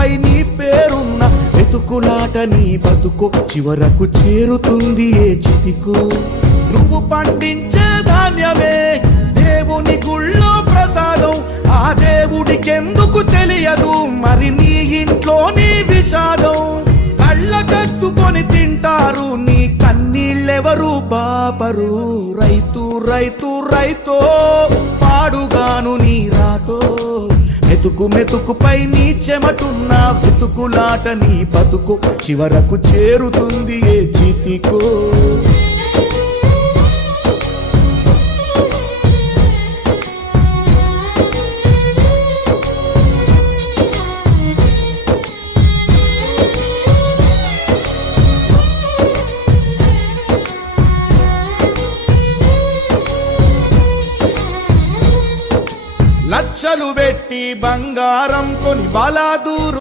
మెతుకుపై నీ పేరున్న వెతుకులాట నీ బతుకు చివరకు చేరుతుంది ఏ చితికు. నువ్వు పండించే ధాన్యమే దేవుని గుళ్ళో ప్రసాదం, ఆ దేవుడికెందుకు తెలియదు మరి నీ ఇంట్లో నీ విషాదం. కళ్ళకద్దుకొని తింటారు నీ కన్నీళ్ళెవరు పాపరు. రైతు రైతు రైతో పాడుగాను నీ రాతో, మెతుకు మెతుకుపై నీ చెమటున్న వెతుకులాట నీ బతుకు చివరకు చేరుతుంది ఏ చితికో. లక్షలు పెట్టి బంగారం కొని బలాదూరు